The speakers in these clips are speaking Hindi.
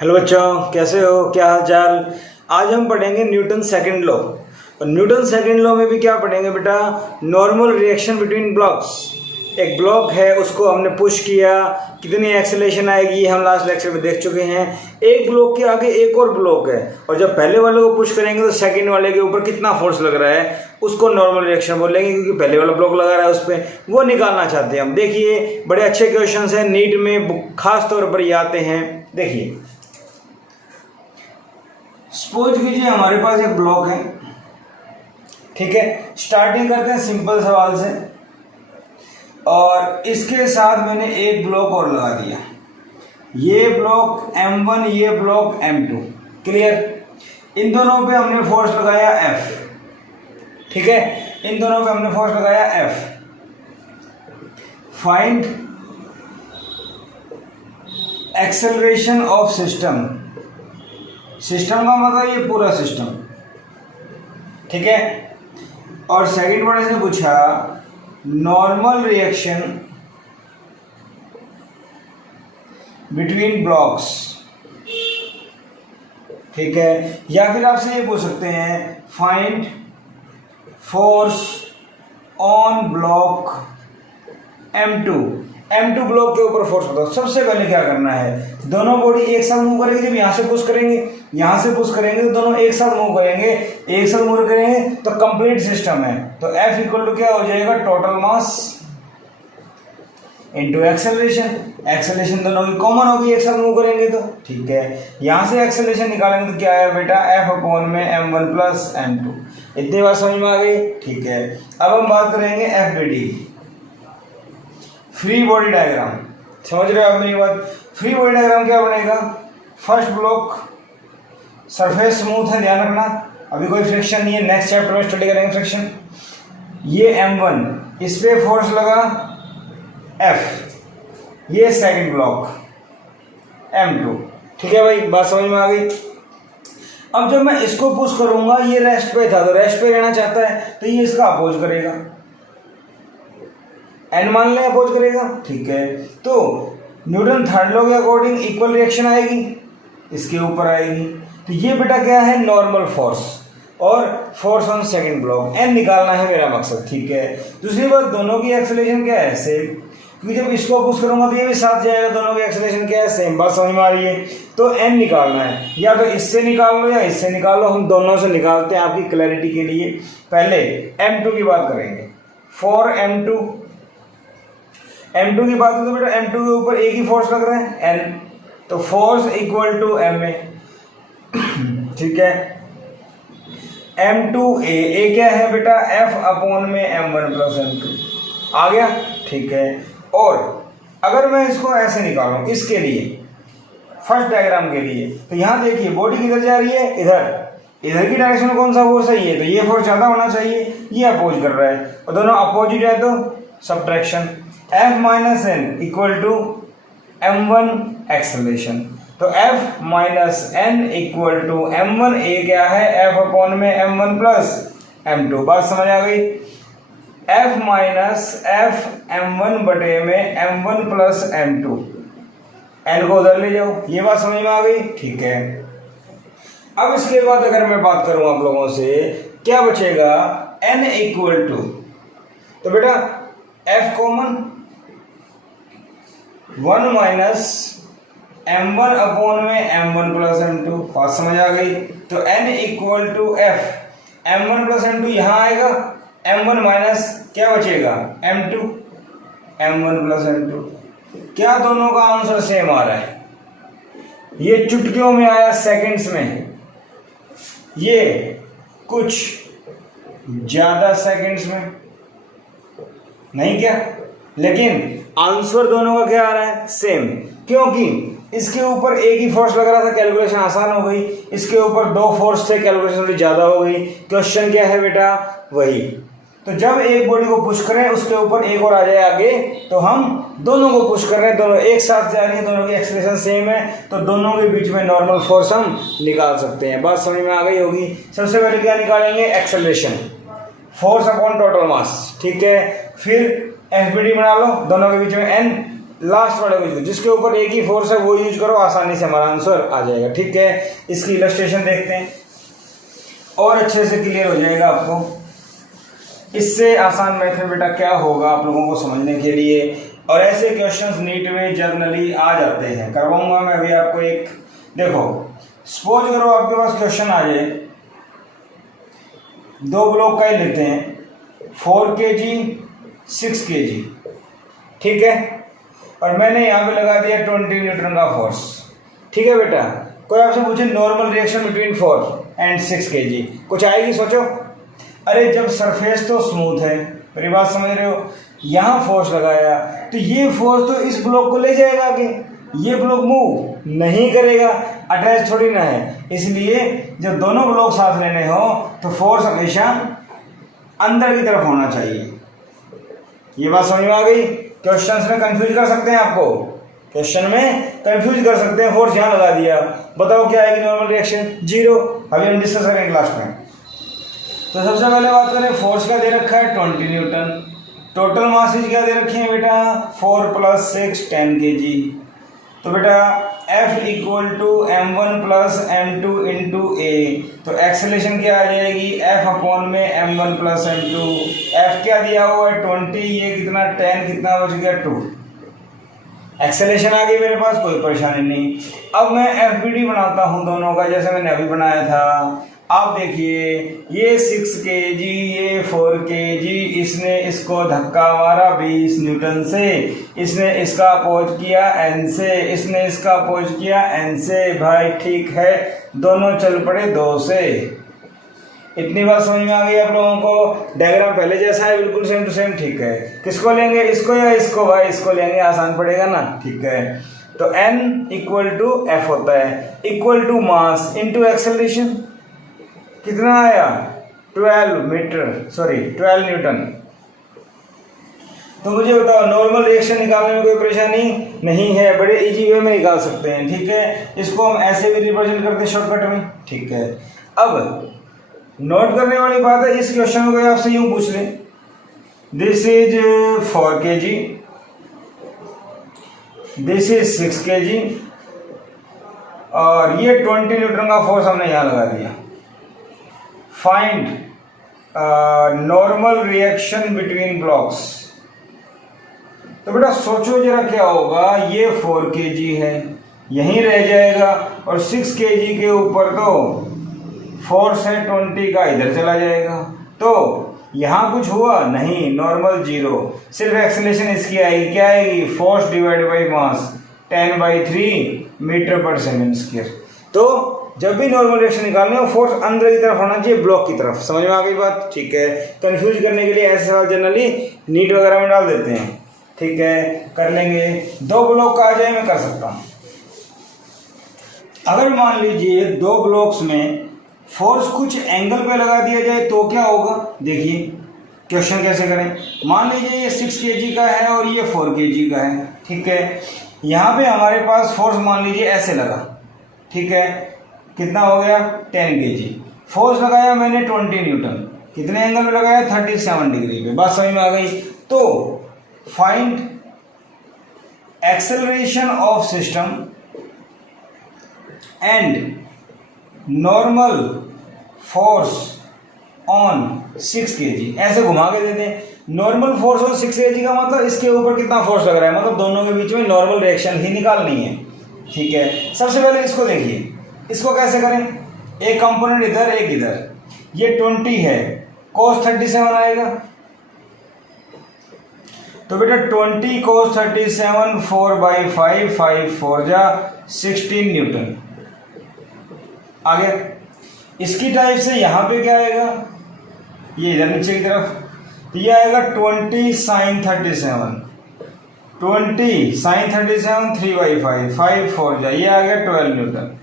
हेलो बच्चों, कैसे हो? क्या हाल चाल? आज हम पढ़ेंगे न्यूटन सेकंड लॉ। और न्यूटन सेकंड लॉ में भी क्या पढ़ेंगे बेटा? Normal reaction between blocks. एक ब्लॉक है, उसको हमने पुश किया, कितनी एक्सेलरेशन आएगी हम लास्ट लेक्चर में देख चुके हैं। एक ब्लॉक के आगे एक और ब्लॉक है, और जब पहले वाले को पुश करेंगे तो सेकंड वाले के ऊपर कितना फोर्स लग रहा है उसको नॉर्मल रिएक्शन बोलेंगे, क्योंकि पहले वाला ब्लॉक लगा रहा है उस पर, वो निकालना चाहते हैं हम। देखिए, बड़े अच्छे क्वेश्चन हैं, नीट में खास तौर पर ये आते हैं। देखिए, सपोज कीजिए हमारे पास एक ब्लॉक है, ठीक है। स्टार्टिंग करते हैं सिंपल सवाल से, और इसके साथ मैंने एक ब्लॉक और लगा दिया। ये ब्लॉक M1, ये ब्लॉक M2। क्लियर? इन दोनों पे हमने फोर्स लगाया F, ठीक है। इन दोनों पे हमने फोर्स लगाया F। Find acceleration of system. System का मतलब ये पूरा सिस्टम, ठीक है। और सेकंड पार्ट से पूछा नॉर्मल रिएक्शन बिटवीन ब्लॉक्स, ठीक है। या फिर आपसे ये पूछ सकते हैं find force on block M2। M2 block के ऊपर फोर्स बताओ। सबसे पहले क्या करना है, दोनों बॉडी एक साथ मूव करेंगे। जब यहां से पुश करेंगे, यहां से पुश करेंगे तो दोनों एक साथ मूव करेंगे। एक साथ मूव करेंगे तो कंप्लीट सिस्टम है, तो F इक्वल टू क्या हो जाएगा? Total mass into acceleration. Acceleration दोनों की कॉमन होगी, एक साथ मूव करेंगे तो, ठीक है। यहां से एक्सेलरेशन निकालेंगे तो क्या है बेटा? F अपॉन में M1 प्लस M2। इतनी बात समझ में आ गई? ठीक है। अब हम बात करेंगे FBD, फ्री बॉडी डायग्राम। समझ रहे हो आप मेरी बात? फ्री बॉडी डायग्राम क्या बनेगा? फर्स्ट ब्लॉक सरफेस स्मूथ है, ध्यान रखना, अभी कोई फ्रिक्शन नहीं है। नेक्स्ट चैप्टर में स्टडी करेंगे फ्रिक्शन। ये M1, इस पे फोर्स लगा F। ये सेकंड ब्लॉक M2, ठीक है भाई, बात समझ में आ गई। अब जब मैं इसको पुश करूंगा, ये रेस्ट पे था तो रेस्ट पे रहना चाहता है, तो ये इसका अपोज करेगा, N मान लें अपोज करेगा, ठीक है। तो न्यूटन थर्ड लॉ के अकॉर्डिंग इक्वल रिएक्शन आएगी, इसके ऊपर आएगी। तो ये बेटा क्या है? नॉर्मल फोर्स, और force on second block N निकालना है मेरा मकसद, ठीक है। दूसरी बात, दोनों की एक्सेलरेशन क्या है? सेम, क्योंकि जब इसको पुश करूंगा तो ये भी साथ जाएगा। दोनों की एक्सेलरेशन क्या है? सेम। बात समझ में आ रही है? तो N निकालना है, या तो इससे निकाल लो या इससे निकाल लो। हम दोनों से निकालते हैं आपकी क्लैरिटी के लिए। पहले M2 की बात करेंगे। फॉर M2 की बात तो बेटा M2 के ऊपर एक ही फोर्स लग रहा है N, तो फोर्स इक्वल टू Ma, ठीक है। M2A, A क्या है बेटा? F अपॉन में M1 प्लस M2 आ गया, ठीक है। और अगर मैं इसको ऐसे निकालूं, इसके लिए फर्स्ट डायग्राम के लिए, तो यहां देखिए बॉडी किधर जा रही है? इधर। इधर की डायरेक्शन में कौन सा फोर्स है? ये, तो ये फोर्स ज्यादा होना चाहिए, ये अपोज कर रहा है, और दोनों अपोजिट है तो subtraction. F minus N equal to M1 acceleration, तो F minus N equal to M1, A क्या है? F अपॉन में M1 प्लस M2। बात समझ आ गई? F माइनस F M1 बटे में M1 प्लस M2। N को उधर ले जाओ, ये बात समझ में आ गई, ठीक है। अब इसके बाद अगर मैं बात करूं आप लोगों से, क्या बचेगा? N इक्वल टू, तो बेटा F common, 1 minus M1 upon में M1 प्लस M2। बात समझ आ गई? तो N equal to F M1 plus M2 यहां आएगा, M1 माइनस क्या बचेगा? M2, M1 plus M2। क्या दोनों का आंसर सेम आ रहा है? ये चुटकियों में आया, सेकंड्स में, ये कुछ ज्यादा सेकंड्स में नहीं क्या, लेकिन आंसर दोनों का क्या आ रहा है? सेम। क्योंकि इसके ऊपर एक ही फोर्स लग रहा था, कैलकुलेशन आसान हो गई। इसके ऊपर दो फोर्स थे, कैलकुलेशन थोड़ी ज्यादा हो गई। क्वेश्चन क्या है बेटा? वही। तो जब एक बॉडी को पुश करें, उसके ऊपर एक और आ जाए आगे, तो हम दोनों को पुश कर रहे हैं, दोनों एक साथ जा रही है, दोनों की एक्सेलरेशन सेम है, तो दोनों के बीच में नॉर्मल फोर्स हम निकाल सकते हैं। बात समझ में आ गई होगी? सबसे पहले क्या निकालेंगे? Acceleration, force upon total mass, ठीक है। फिर FBD बना लो, दोनों के बीच में N लास्ट वाले को जिसके ऊपर एक ही फोर्स है वो यूज करो, आसानी से हमारा आंसर आ जाएगा। ठीक है, इसकी इलस्ट्रेशन देखते हैं और अच्छे से क्लियर हो जाएगा आपको। इससे आसान मेथड बेटा क्या होगा आप लोगों को समझने के लिए, और ऐसे क्वेश्चंस नीट में जनरली आ जाते हैं। करवाऊंगा मैं अभी आपको एक। देखो सपोज करो आपके पास क्वेश्चन आ जाए, 2 ब्लॉक का ही लेते हैं, 4 kg 6 kg, ठीक है, और मैंने यहाँ पे लगा दिया 20 न्यूटन का फोर्स। ठीक है बेटा, कोई आपसे पूछे normal reaction between 4 and 6 kg, कुछ आएगी सोचो। अरे जब सरफेस तो स्मूथ है, मेरी बात समझ रहे हो, यहाँ फोर्स लगाया तो ये फोर्स तो इस ब्लॉक को ले जाएगा आगे, ये ब्लॉक मूव नहीं करेगा, अटैच थोड़ी ना है। इसलिए जब दोनों ब्लॉक साथ लेने हो तो फोर्स हमेशा अंदर की तरफ होना चाहिए। ये बात समझ में आ गई। क्वेश्चन में कंफ्यूज कर सकते हैं आपको, क्वेश्चन में कंफ्यूज कर सकते हैं। फोर्स यहाँ लगा दिया, बताओ क्या आएगी नॉर्मल रिएक्शन? 0। अभी हम डिस्कस करेंगे लास्ट में। तो सबसे पहले बात करें, फोर्स का दे रखा है 20 न्यूटन, टोटल मासेज क्या दे रखे हैं बेटा 4 + 6 10 kg। तो बेटा F = m1 + m2 × a, तो एक्सेलेरेशन क्या आ जाएगी F में m1 + m2। F क्या दिया हुआ है 20, ये कितना 10, कितना बच गया 2। एक्सेलेरेशन आ गई मेरे पास, कोई परेशानी नहीं। अब मैं FBD बनाता हूँ दोनों का, जैसे मैंने अभी बनाया था। आप देखिए ये 6 kg, ये 4 kg, इसने इसको धक्का मारा 20 न्यूटन से, इसने इसका अपोज किया n से, इसने इसका अपोज किया n से। भाई ठीक है, दोनों चल पड़े 2 से। इतनी बात समझ में आ गई आप लोगों को। डायग्राम पहले जैसा है, बिल्कुल सेम टू सेम। ठीक है, किसको लेंगे, इसको या इसको? भाई इसको लेंगे, आसान पड़ेगा ना। ठीक है, तो n = F होता है, equal to mass into acceleration. कितना आया 12 न्यूटन। तो मुझे बताओ नॉर्मल रिएक्शन निकालने में कोई परेशानी नहीं है, बड़े इजी वे में निकाल सकते हैं। ठीक है, इसको हम ऐसे भी रिप्रेजेंट करते हैं शॉर्टकट में। ठीक है, अब नोट करने वाली बात है, इस क्वेश्चन में कोई आपसे यूं पूछ ले, this is 4 kg, this is 6 kg, और ये 20 न्यूटन का फोर्स हमने यहां लगा दिया। Find normal reaction between blocks. तो बेटा सोचो जरा क्या होगा, ये 4 kg है, यहीं रह जाएगा, और 6 kg के ऊपर तो फोर्स है 20 का, इधर चला जाएगा। तो यहाँ कुछ हुआ नहीं, नॉर्मल 0। सिर्फ एक्सेलरेशन इसकी आएगी, क्या आएगी फोर्स डिवाइड बाई मास 10/3 मीटर/सेकंड²। तो जब भी नॉर्मल रिएक्शन निकालने हो फोर्स अंदर की तरफ होना चाहिए, ब्लॉक की तरफ। समझ में आ गई बात? ठीक है, कंफ्यूज करने के लिए ऐसे सवाल जनरली नीट वगैरह में डाल देते हैं। ठीक है, कर लेंगे। 2 ब्लॉक का आ जाए, मैं कर सकता हूं। अगर मान लीजिए 2 ब्लॉक्स में फोर्स कुछ एंगल पे लगा दिया जाए तो क्या होगा, देखिए क्वेश्चन कैसे करें। मान लीजिए ये 6 kg का है और ये 4 kg का है। ठीक है, यहाँ पे हमारे पास फोर्स मान लीजिए ऐसे लगा। ठीक है, कितना हो गया 10 kg। फोर्स लगाया मैंने 20 न्यूटन, कितने एंगल में लगाया 37 डिग्री पे। बात समझ में आ गई। तो find acceleration of system and normal force on 6 kg। ऐसे घुमा के दे दें, नॉर्मल फोर्स ऑन 6 kg का मतलब इसके ऊपर कितना फोर्स लग रहा है, मतलब दोनों के बीच में नॉर्मल रिएक्शन ही निकालनी है। ठीक है, सबसे पहले इसको देखिए, इसको कैसे करें, एक कंपोनेंट इधर एक इधर, ये 20 है, cos 37 आएगा। तो बेटा 20 cos 37 4/5, 5 4 जा 16 न्यूटन आ गया। इसकी टाइप से यहां पे क्या आएगा, ये इधर नीचे की तरफ, तो ये आएगा 20 sin 37, 20 sin 37 3/5, 5 4 जा, ये आ गया 12 न्यूटन।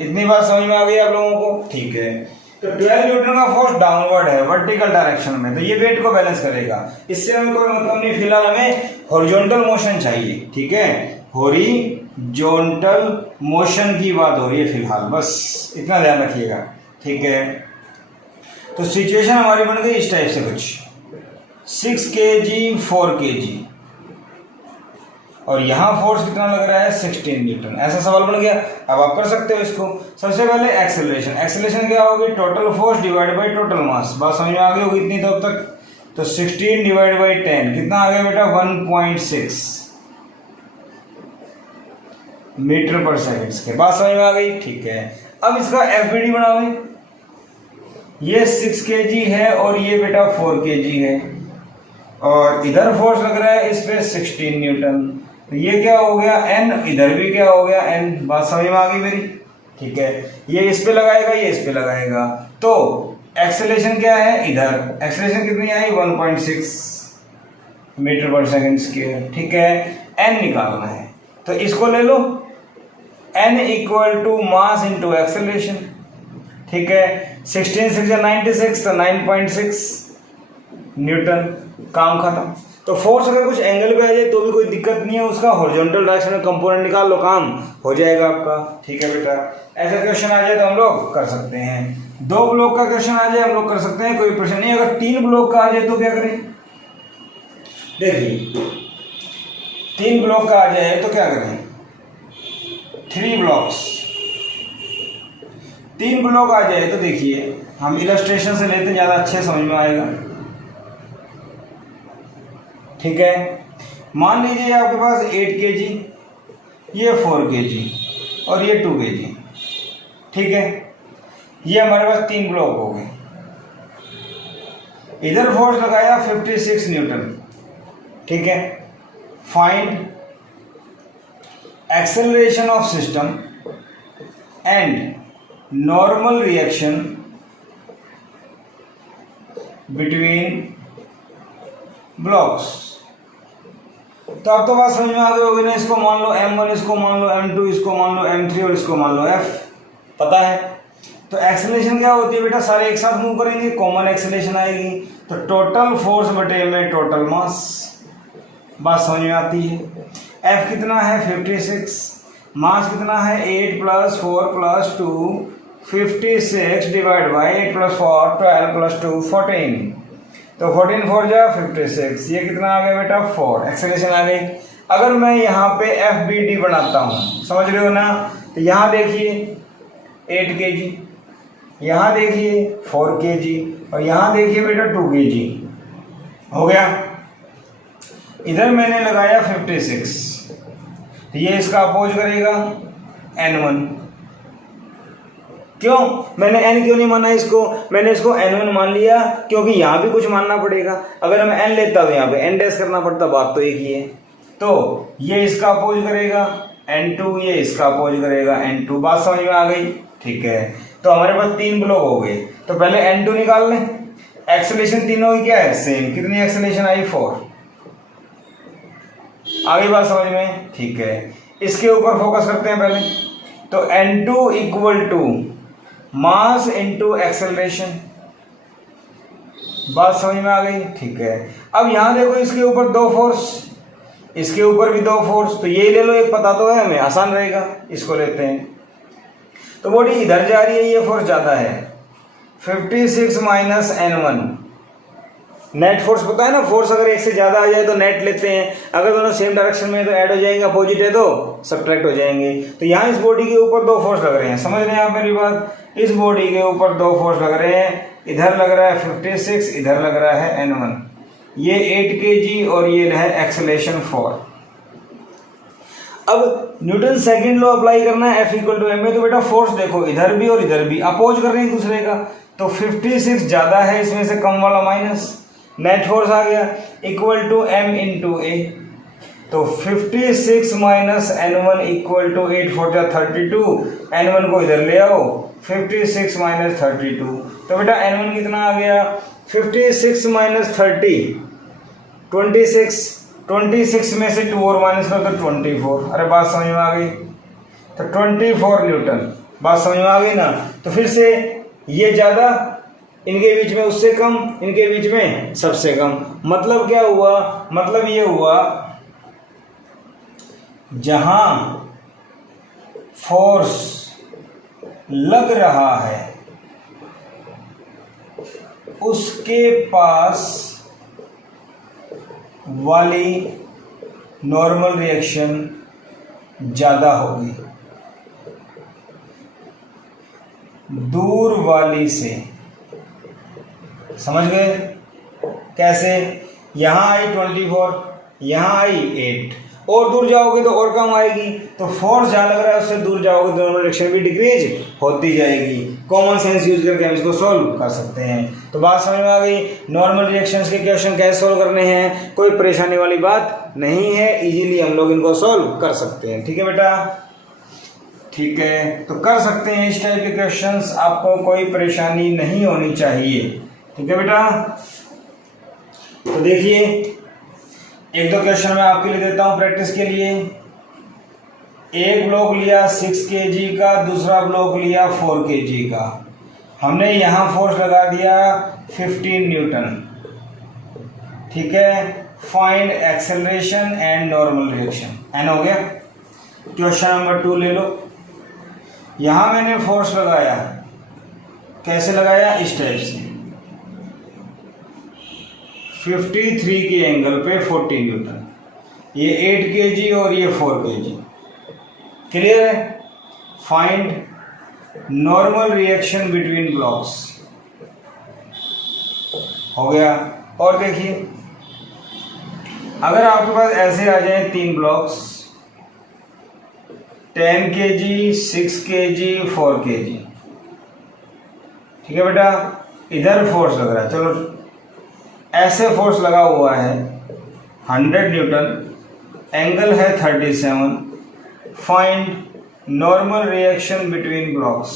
इतनी बात समझ में आ गई आप लोगों को? ठीक है, तो 12 न्यूटन का फोर्स डाउनवर्ड है वर्टिकल डायरेक्शन में, तो ये वेट को बैलेंस करेगा। इससे हमें कोई मतलब नहीं, फिलहाल हमें हॉरिजॉन्टल मोशन चाहिए। ठीक है, हॉरिजॉन्टल मोशन की बात हो रही है फिलहाल, बस इतना ध्यान रखिएगा। ठीक है, तो सिचुएशन हमारी बन गई इस टाइप से कुछ, 6 kg 4 kg, और यहाँ फोर्स कितना लग रहा है 16 न्यूटन। ऐसा सवाल बन गया। अब आप कर सकते हो इसको। सबसे पहले एक्सेलरेशन, एक्सेलरेशन क्या होगी, total force divide by total mass. बात समझ में आ गई होगी इतनी तो अब तक। तो 16 डिवाइड बाई 10 कितना आ गया बेटा 1.6 मीटर पर सेकेंड के। बात समझ में आ गई, ठीक है। अब इसका एफबीडी बनाओगे। ये 6 kg है और ये बेटा 4 kg है और इधर फोर्स लग रहा है इस पे 16 न्यूटन। तो ये क्या हो गया n, इधर भी क्या हो गया n। बात समझ में आ गई मेरी, ठीक है। ये इस पे लगाएगा, ये इस पे लगाएगा। तो एक्सेलरेशन क्या है, इधर एक्सेलरेशन कितनी आई 1.6 मीटर पर सेकेंड स्क्वायर, ठीक है। n निकालना है तो इसको ले लो, n equal to mass into acceleration, ठीक है। 16 6 96 तो 9.6 न्यूटन, काम खत्म। तो फोर्स अगर कुछ एंगल पे आ जाए तो भी कोई दिक्कत नहीं है, उसका हॉरिजॉन्टल डायरेक्शन में कंपोनेंट निकाल लो, काम हो जाएगा आपका, ठीक है बेटा। ऐसा क्वेश्चन आ जाए तो हम लोग कर सकते हैं। 2 ब्लॉक का क्वेश्चन आ जाए हम लोग कर सकते हैं, कोई प्रश्न नहीं। अगर 3 ब्लॉक का आ जाए तो क्या करें, देखिए 3 ब्लॉक का आ जाए तो क्या करें, 3 ब्लॉक्स, 3 ब्लॉक आ जाए तो देखिए हम इलस्ट्रेशन से लेते हैं, ज़्यादा अच्छे समझ में आएगा, ठीक है। मान लीजिए आपके पास 8 kg, ये 4 kg और ये 2 kg, ठीक है। ये हमारे पास 3 ब्लॉक हो गए। इधर फोर्स लगाया 56 न्यूटन, ठीक है। Find acceleration of system and normal reaction between blocks. तो अब तो बात समझ में आ गई होगी ना। इसको मान लो m1, इसको मान लो m2, इसको मान लो m3 और इसको मान लो f, पता है। तो एक्सेलरेशन क्या होती है बेटा, सारे एक साथ मूव करेंगे, कॉमन एक्सेलरेशन आएगी। तो टोटल फोर्स बटे में टोटल मास, बात समझ में आती है। f कितना है 56, मास कितना है 8 + 4 + 2 56 डिवाइड बाई 8 + 4 12 + 2 14। तो 14 4 जा 56, ये कितना आ गया बेटा 4, एक्सेलरेशन आ गई। अगर मैं यहाँ पे एफ बी डी बनाता हूँ, समझ रहे हो ना। तो यहाँ देखिए 8 kg, यहाँ देखिए 4 kg और यहाँ देखिए बेटा 2 kg हो गया। इधर मैंने लगाया 56, तो ये इसका अपोज करेगा n1। क्यों मैंने n क्यों नहीं माना इसको, मैंने इसको n1 मान लिया क्योंकि यहाँ भी कुछ मानना पड़ेगा। अगर मैं n लेता तो यहाँ पे n डैश करना पड़ता, बात तो एक ही है। तो ये इसका अपोज करेगा n2, ये इसका अपोज करेगा n2। बात समझ में आ गई, ठीक है। तो हमारे पास 3 ब्लॉक हो गए। तो पहले n2 निकाल लें। एक्सेलरेशन तीनों की क्या है सेम, कितनी एक्सेलरेशन आई 4। आगे बात समझ में, ठीक है। इसके ऊपर फोकस करते हैं पहले। तो n2 equal to mass into acceleration, बात समझ में आ गई, ठीक है। अब यहां देखो इसके ऊपर 2 फोर्स, इसके ऊपर भी 2 फोर्स, तो ये ले लो, एक पता तो है हमें, आसान रहेगा, इसको लेते हैं। तो बॉडी इधर जा रही है, ये फोर्स ज्यादा है 56 माइनस n1। नेट फोर्स पता है ना, फोर्स अगर एक से ज्यादा आ जाए तो नेट लेते हैं, अगर दोनों सेम डायरेक्शन में तो ऐड हो जाएंगे, अपोजिट है तो सब्ट्रैक्ट हो जाएंगे। तो यहाँ इस बॉडी के ऊपर 2 फोर्स लग रहे हैं, समझ रहे हैं आप मेरी बात। इस बॉडी के ऊपर 2 फोर्स लग रहे हैं, इधर लग रहा है 56, इधर लग रहा है n1। ये 8 kg और ये है एक्सेलरेशन 4। अब न्यूटन सेकंड लॉ अप्लाई करना है, F इक्वल टू ma। तो बेटा फोर्स देखो इधर भी और इधर भी अपोज कर रहे हैं एक दूसरे का। तो 56 ज्यादा है, इसमें से कम वाला माइनस, नेट फोर्स आ गया इक्वल टू m इंटू ए। तो 56 minus n1 equal to 8 4 32। n1 को इधर ले आओ, 56 माइनस 32। तो बेटा n1 कितना आ गया 56 माइनस 30 26। 26 में से 2 और माइनस करो तो 24। अरे बात समझ में आ गई। तो 24 न्यूटन, बात समझ में आ गई ना। तो फिर से ये ज्यादा, इनके बीच में उससे कम, इनके बीच में सबसे कम। मतलब क्या हुआ, मतलब ये हुआ जहां फोर्स लग रहा है उसके पास वाली नॉर्मल रिएक्शन ज़्यादा होगी दूर वाली से। समझ गए कैसे? यहाँ आई 24, यहाँ आई 8, और दूर जाओगे तो और कम आएगी, तो फोर्स जहाँ लग रहा है उससे दूर जाओगे तो नॉर्मल रिएक्शन भी डिक्रीज होती जाएगी। कॉमन सेंस यूज करके हम इसको सॉल्व कर सकते हैं। तो बात समझ में आ गई। नॉर्मल रिएक्शंस के क्वेश्चन कैसे सॉल्व करने हैं, कोई परेशानी वाली बात नहीं है, इजीली हम लोग इनको सॉल्व कर सकते हैं। ठीक है बेटा, ठीक है, तो कर सकते हैं इस टाइप के क्वेश्चंस, आपको कोई परेशानी नहीं होनी चाहिए। ठीक है बेटा, तो देखिए एक दो क्वेश्चन मैं आपके लिए देता हूं प्रैक्टिस के लिए। एक ब्लॉक लिया 6 kg का, दूसरा ब्लॉक लिया 4 kg का। हमने यहां फोर्स लगा दिया 15 न्यूटन। ठीक है, find acceleration and normal reaction. N हो गया। क्वेश्चन नंबर 2 ले लो। यहां मैंने फोर्स लगाया, कैसे लगाया? इस टाइप से 53 के एंगल पे 40 न्यूटन, ये 8 kg और ये 4 kg। क्लियर है? Find normal reaction between blocks. हो गया। और देखिए अगर आपके पास ऐसे आ जाए 3 ब्लॉक्स 10 kg, 6 kg, 4 kg। ठीक है बेटा, इधर फोर्स लग रहा है, चलो ऐसे फोर्स लगा हुआ है 100 न्यूटन, एंगल है 37। Find normal reaction between blocks.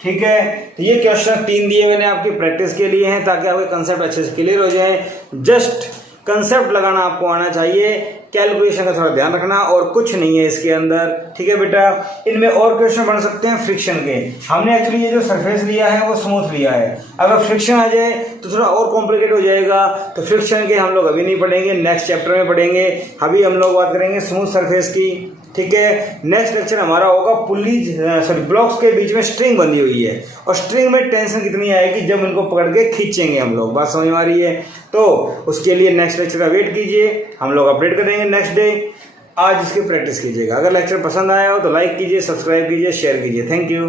ठीक है, तो ये क्वेश्चन 3 दिए मैंने आपकी प्रैक्टिस के लिए हैं, ताकि आपके कंसेप्ट अच्छे से क्लियर हो जाए। जस्ट कंसेप्ट लगाना आपको आना चाहिए, कैलकुलेशन का थोड़ा ध्यान रखना, और कुछ नहीं है इसके अंदर। ठीक है बेटा, इनमें और क्वेश्चन बन सकते हैं फ्रिक्शन के। हमने एक्चुअली ये जो सरफेस लिया है वो स्मूथ लिया है, अगर फ्रिक्शन आ जाए तो थोड़ा और कॉम्प्लिकेट हो जाएगा। तो फ्रिक्शन के हम लोग अभी नहीं पढ़ेंगे, नेक्स्ट चैप्टर में पढ़ेंगे। अभी हम लोग बात करेंगे स्मूथ सरफेस की। ठीक है, नेक्स्ट लेक्चर हमारा होगा पुलीज ब्लॉक्स के बीच में स्ट्रिंग बंधी हुई है, और स्ट्रिंग में टेंशन कितनी आएगी जब इनको पकड़ के खींचेंगे हम लोग। बात समझ में आ रही है? तो उसके लिए नेक्स्ट लेक्चर का वेट कीजिए, हम लोग अपडेट करेंगे नेक्स्ट डे। आज इसकी प्रैक्टिस कीजिएगा। अगर लेक्चर पसंद आया हो तो लाइक कीजिए, सब्सक्राइब कीजिए, शेयर कीजिए। Thank you.